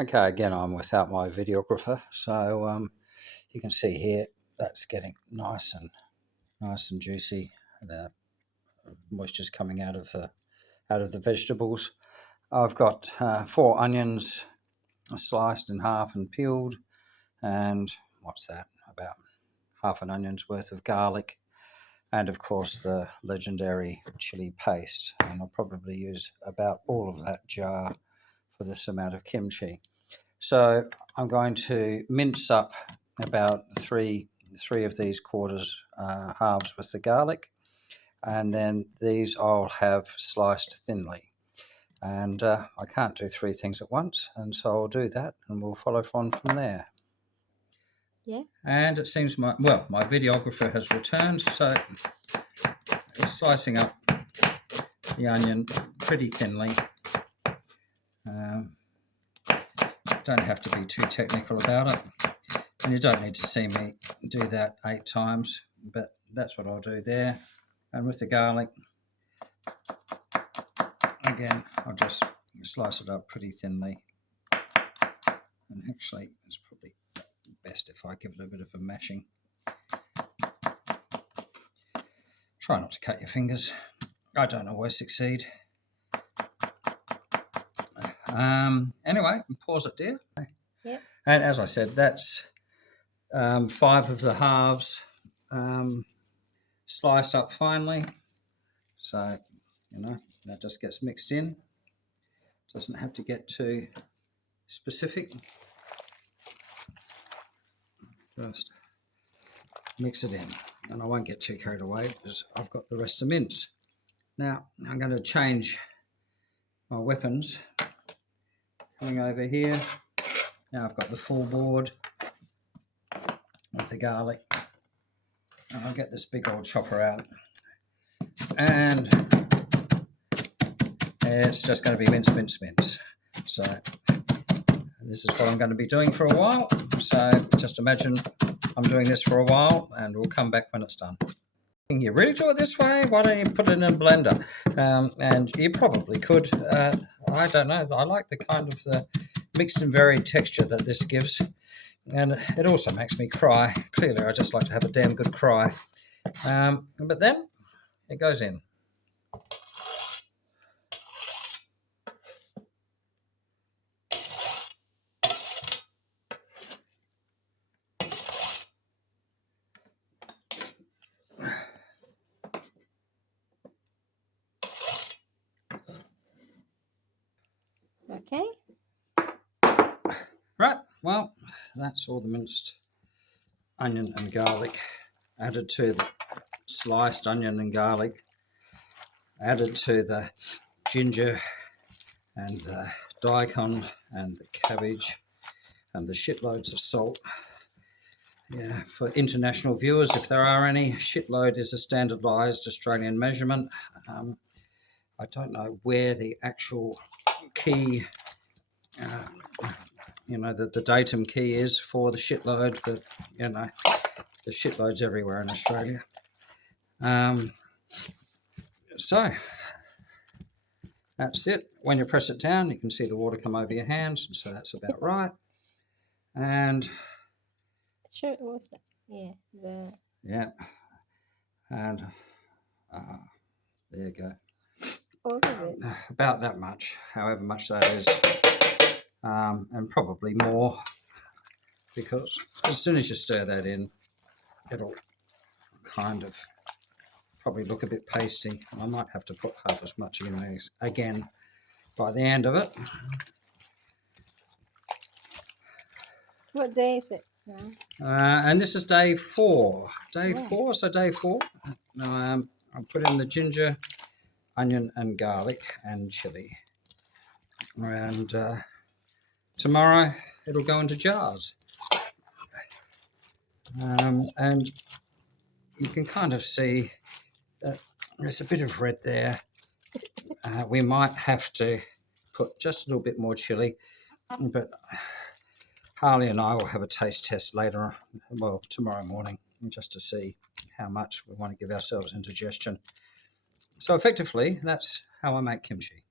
Okay, again, I'm without my videographer, so you can see here that's getting nice and juicy. The moisture's coming out of the vegetables. I've got 4 onions sliced in half and peeled, and what's that? About half an onion's worth of garlic, and of course the legendary chili paste. And I'll probably use about all of that jar for this amount of kimchi. So I'm going to mince up about three of these quarters halves with the garlic, and then these I'll have sliced thinly. And I can't do 3 things at once, and so I'll do that, and we'll follow on from there. Yeah. And it seems my videographer has returned, so slicing up the onion pretty thinly. Don't have to be too technical about it, and you don't need to see me do that 8 times, but that's what I'll do there. And with the garlic, again, I'll just slice it up pretty thinly, and actually it's probably best if I give it a bit of a mashing. Try not to cut your fingers. I don't always succeed. Anyway, pause it, dear. Yep. And as I said, that's 5 of the halves sliced up finely. So, that just gets mixed in. Doesn't have to get too specific. Just mix it in. And I won't get too carried away because I've got the rest to mince. Now, I'm going to change my weapons. Coming over here. Now I've got the full board with the garlic. And I'll get this big old chopper out. And it's just going to be mince, mince, mince. So this is what I'm going to be doing for a while. So just imagine I'm doing this for a while, and we'll come back when it's done. You really do it this way? Why don't you put it in a blender? And you probably could. I don't know. I like the kind of the mixed and varied texture that this gives. And it also makes me cry. Clearly, I just like to have a damn good cry. But then it goes in. Okay. Right, well, that's all the minced onion and garlic added to the sliced onion and garlic, added to the ginger and the daikon and the cabbage and the shitloads of salt. Yeah, for international viewers, if there are any, shitload is a standardised Australian measurement. I don't know where the actual key, the datum key is for the shitload, but, the shitload's everywhere in Australia. So that's it. When you press it down, you can see the water come over your hands, so that's about right. And Sure, what's that? Yeah. yeah, and there you go. All of it. About that much, however much that is, and probably more, because as soon as you stir that in, it'll kind of probably look a bit pasty. I might have to put half as much in again by the end of it. What day is it now? And this is day 4. Day 4, so day 4. I'll put in the ginger, onion and garlic and chili. And tomorrow it'll go into jars. And you can kind of see that there's a bit of red there. We might have to put just a little bit more chili, but Harley and I will have a taste test later, tomorrow morning, just to see how much we want to give ourselves indigestion. So effectively, that's how I make kimchi.